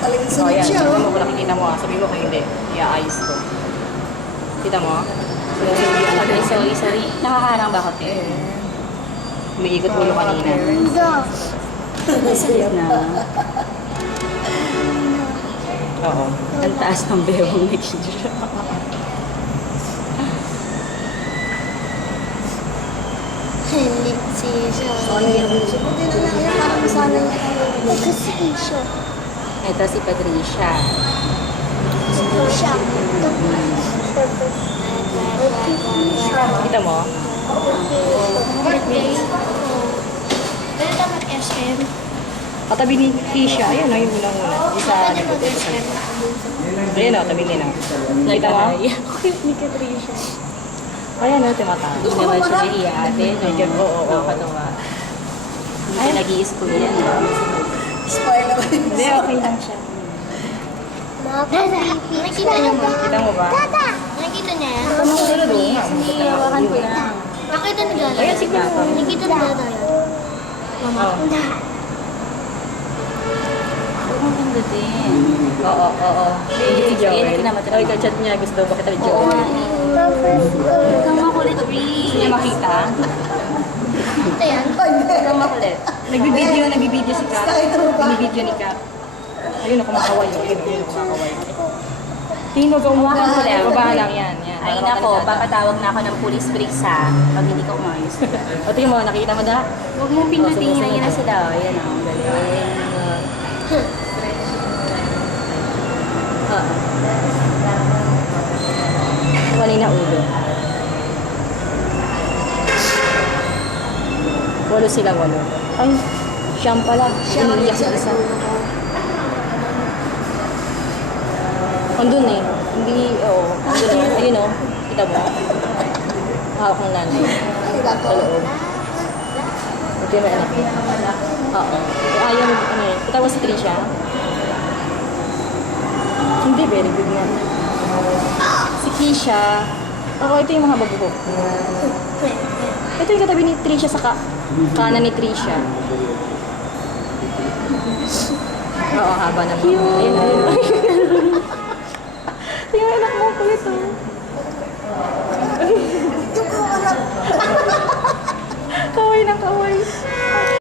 Talagang O sunod yan, siya, tignan oh. mo kung nakikita mo. Sabi mo kung hindi. Iaayos ko. Kita mo? Sorry. Nakaharang ba ako, te? Umiikot ulo kanina. Masaya Na. Oo. Ang taas ng bewang ni Kidra. Hindi siya. Sanay na rin siya. Buti na lang yan, parang masanay na lang. Kasi siya. Ito si Patricia. Siya. Kita mo? Birthday. Pero dapat SM. Katabi ni Keisha. Ayan o, yung unang-una. Isa likod. SM. Ayan o, tabi nila. Kita mo? Ni Catricia. Ayan o, tumatawa. Hindi naman siya nahiya ate. Nandiyan, oo. Nakakatawa. Hindi ka nag-i-school yan. Spoil naman. Hindi, okay lang siya. Dada, nakikita niyo ba? Kita mo ba? Dada! Nakikita niya yan? Sunod o. Hindi, hawakan ko lang. Nakita ni Dada. Ayan, sige mo. Nakita ni Dada yan. Mama. Oo. Huwag mong pindutin. Oo. Si Joel. Yan, kinamatan Ay, mo. kachat niya. Gusto ba kita ni Oo Joel? nga eh. Huwag kang makulit, Gusto Bree. niya makita? Ito yan. Huwag kang makulit. Nagbibideo si Kat. Nakita mo ba? Nagbibideo ni Kat. Ayun, kumakaway. Ayun, kumakaway. Tino, gumawa ka pala. Baba lang yan. Ay nako, papatawag na ako ng police bricks ha. Pag hindi ko umayos. O, tingin mo, nakita mo da? Huwag mong pindutin na yan na sila. Ayan o, galing. Kanina ulo. 8 sila, 8. Ay, siyam pala. Umiiyak sa isa. Andun eh. Hindi, oo. Andun eh. Ayun o. Kita mo. Hawak ng nanay. Sa loob. Ito yung may anak niya. Oo. Ayaw mo, ano eh. Kita mo si Trisha? Hindi, very good na. Si Keisha. Oo, ito yung mga babuhok. Ito yung katabi ni Trisha sa kanan ni Trisha. Oo, haba ng buhok. Ayun. Yung anak mo kulit oh. Kaway ng kaway.